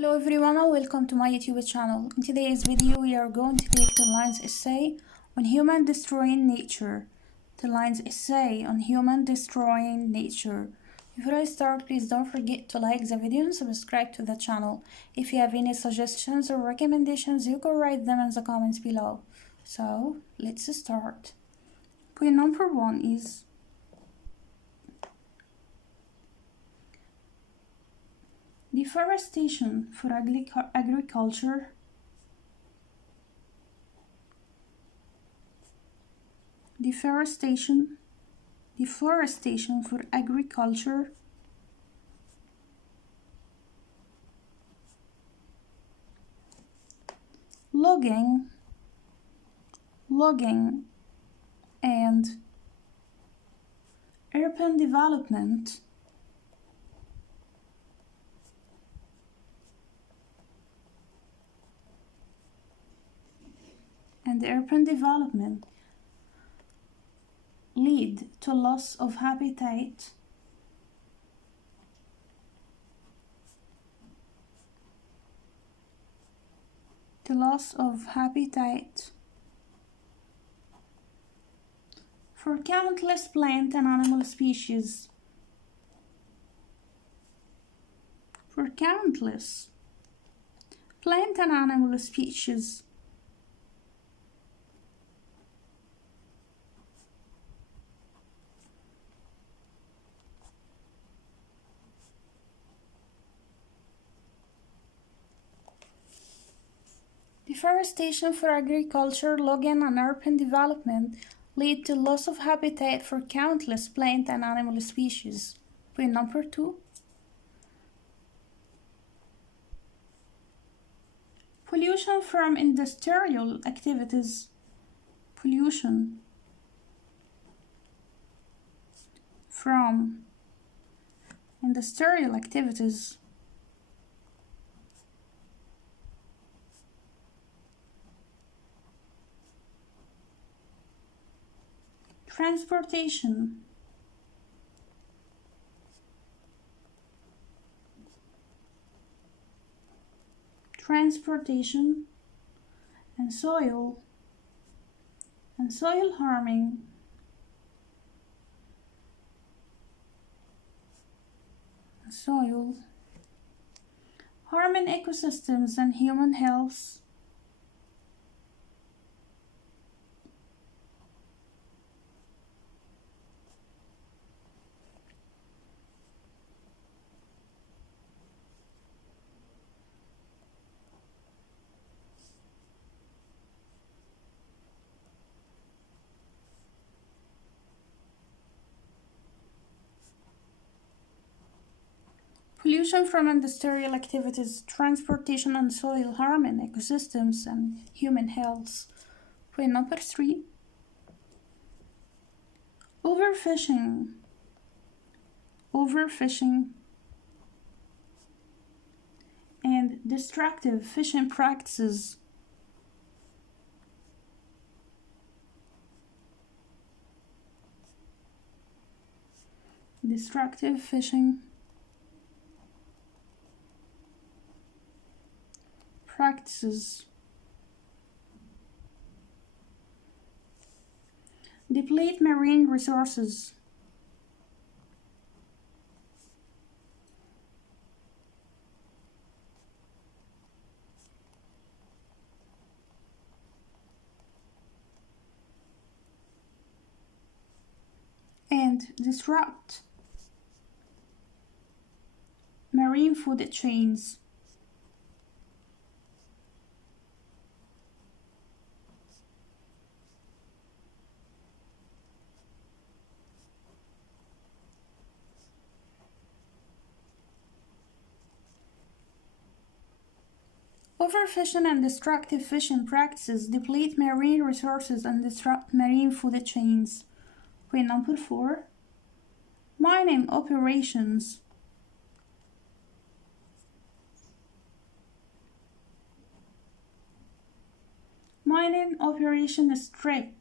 Hello everyone and welcome to my YouTube channel. In today's video we are going to take the lines essay on human destroying nature. The lines essay on human destroying nature. Before I start, please don't forget to like the video and subscribe to the channel. If you have any suggestions or recommendations, you can write them in the comments below. So let's start. Point number 1 is deforestation for agriculture. Deforestation for agriculture. Logging and urban development. Lead to loss of habitat for countless plant and animal species. Deforestation for agriculture, logging, and urban development lead to loss of habitat for countless plant and animal species. Point number 2. Pollution from industrial activities. Transportation and soil harming. Harming ecosystems and human health. Pollution from industrial activities, transportation and soil harming ecosystems and human health. Point number 3. Overfishing and destructive fishing practices. Deplete marine resources. And disrupt marine food chains. Overfishing and destructive fishing practices deplete marine resources and disrupt marine food chains. Point number 4. Mining operations. Mining operations strip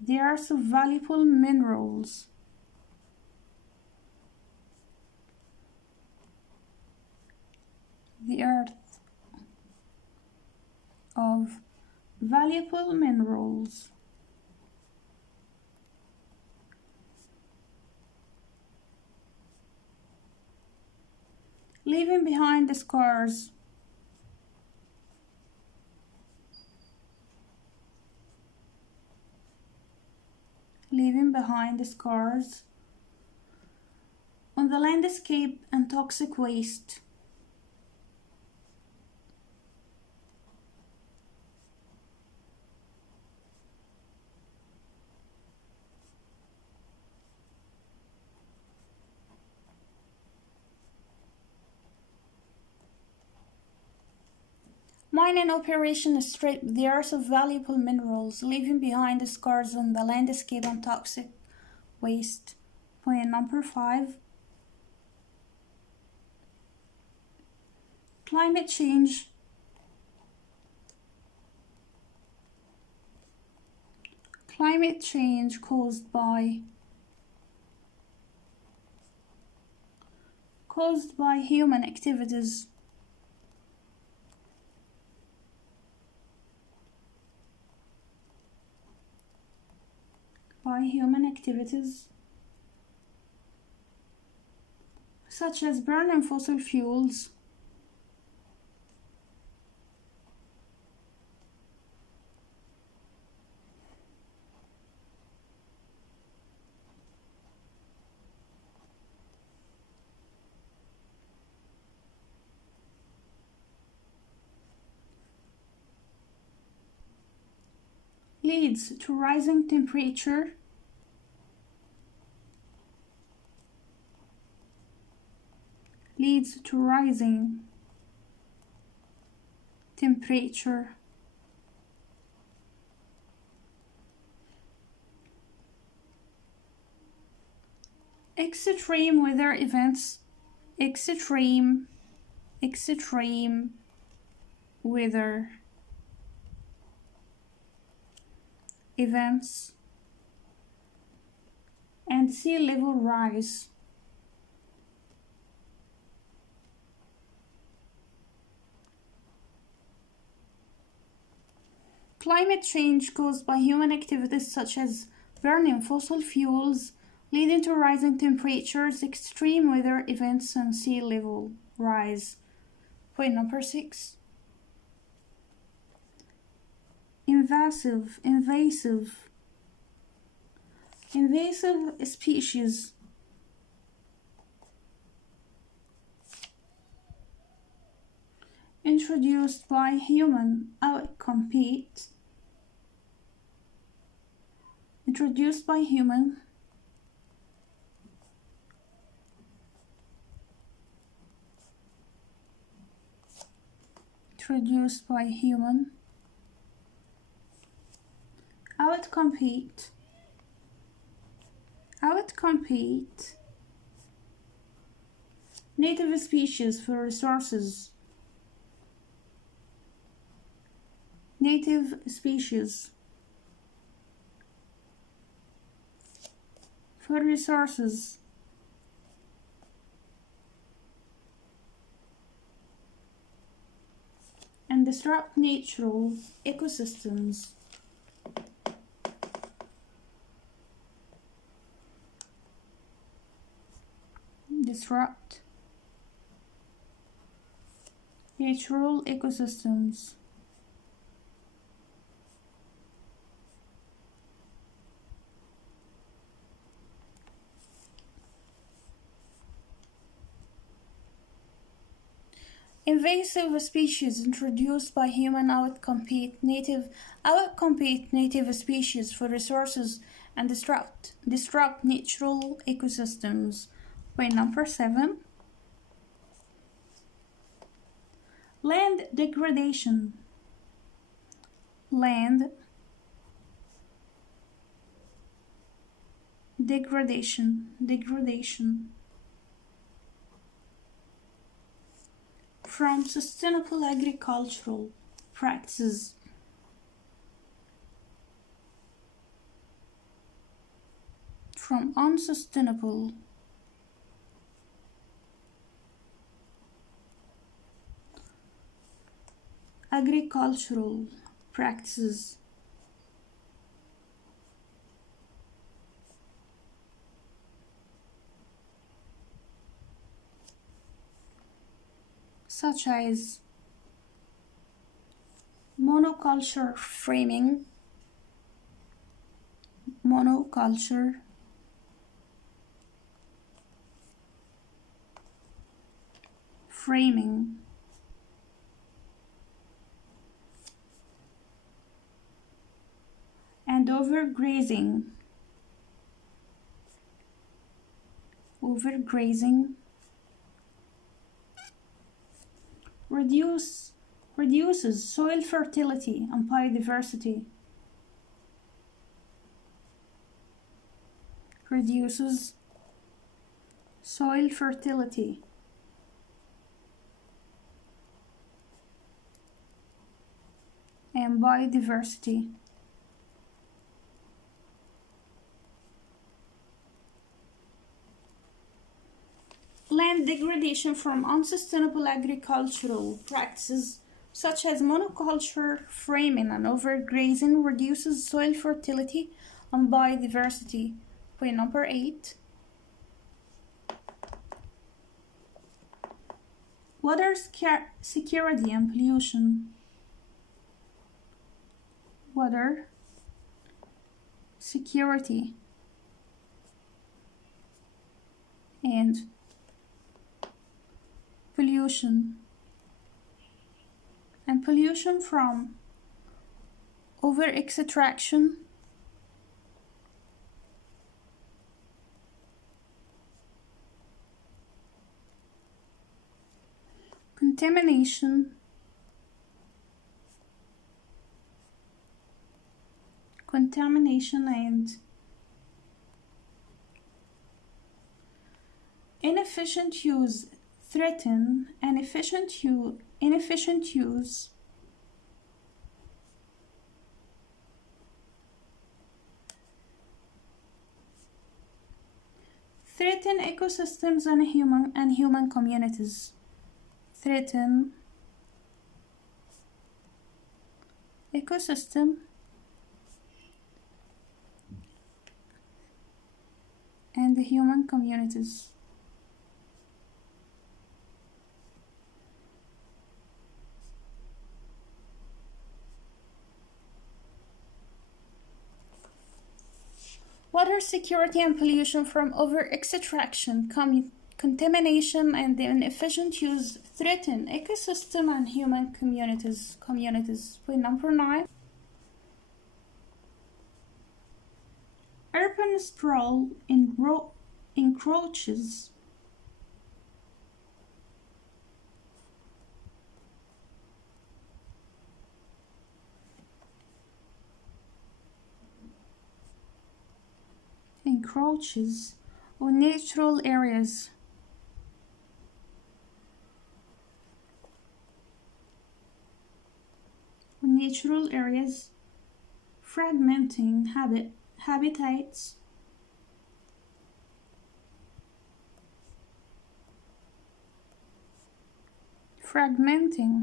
the earth of valuable minerals. The earth valuable minerals. Leaving behind the scars. Leaving behind the scars on the landscape and toxic waste. Mining operation stripped the earth of valuable minerals, leaving behind the scars on the landscape and toxic waste. Point number 5. Climate change. Climate change caused by human activities. Such as burning fossil fuels, leads to rising temperature, extreme weather events, extreme weather events, and sea level rise. Climate change caused by human activities such as burning fossil fuels, leading to rising temperatures, extreme weather events, and sea level rise. Point number 6. Invasive species. Introduced by human outcompete. Introduced by human. Outcompete native species for resources. And disrupt natural ecosystems. Disrupt natural ecosystems. Invasive species introduced by human outcompete native species for resources and disrupt natural ecosystems. Point number 7. Land degradation. Degradation from sustainable agricultural practices. From unsustainable agricultural practices. Such as monoculture framing, monoculture framing, and overgrazing, reduces soil fertility and biodiversity, reduces soil fertility and biodiversity. Land degradation from unsustainable agricultural practices such as monoculture, framing, and overgrazing reduces soil fertility and biodiversity. Point number 8. Water security and pollution. Water security and pollution. And pollution from over-extraction, contamination, and inefficient use threaten inefficient use threaten ecosystems and human communities. Threaten ecosystem and the human communities. Water security and pollution from over-extraction, contamination, and the inefficient use threaten ecosystem and human communities. Point number 9. Urban sprawl encroaches on natural areas. Fragmenting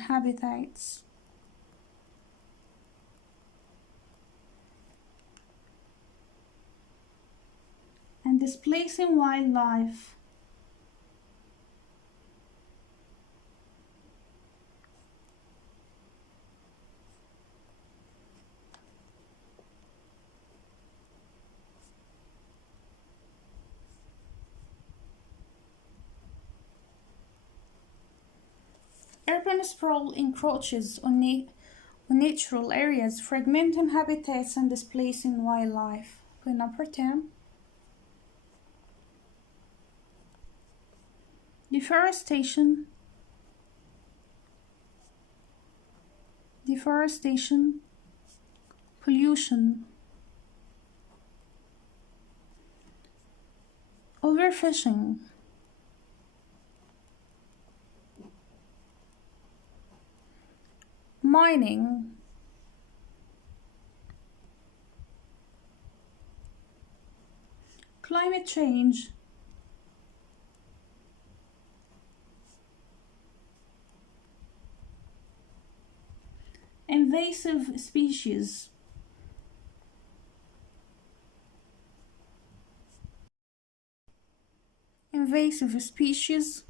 habitats, and displacing wildlife. Urban sprawl encroaches on natural areas, fragmenting habitats and displacing wildlife. Point number 10. Deforestation, pollution, overfishing, mining, climate change, invasive species. Invasive species.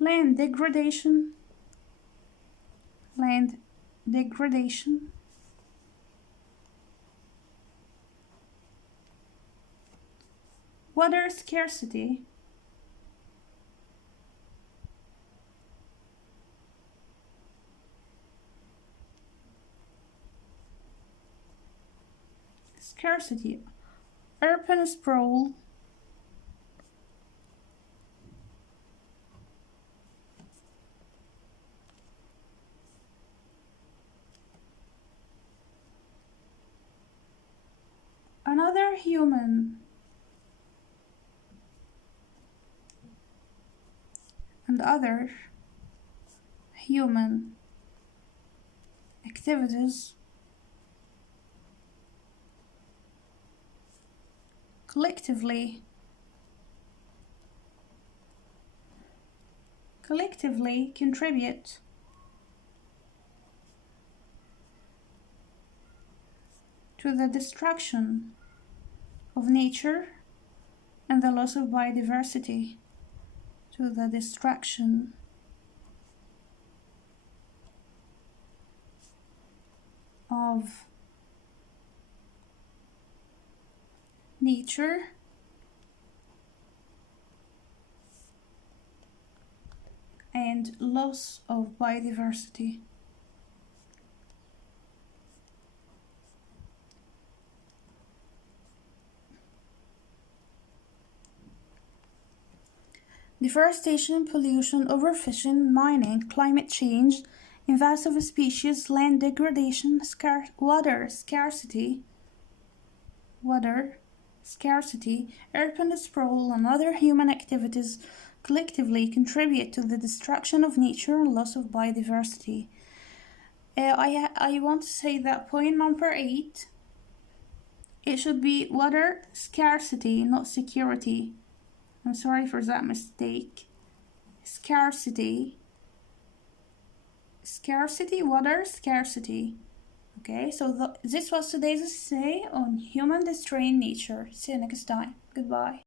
Land degradation. Land degradation. Water scarcity. Scarcity. Urban sprawl. Another human and other human activities collectively contribute to the destruction of nature and the loss of biodiversity, to the destruction of nature and loss of biodiversity. Deforestation, pollution, overfishing, mining, climate change, invasive species, land degradation, water scarcity, urban sprawl, and other human activities collectively contribute to the destruction of nature and loss of biodiversity. I want to say that point number 8, it should be water scarcity, not security. I'm sorry for that mistake. Scarcity, water scarcity. Okay, so this was today's essay on human destroying nature. See you next time. Goodbye.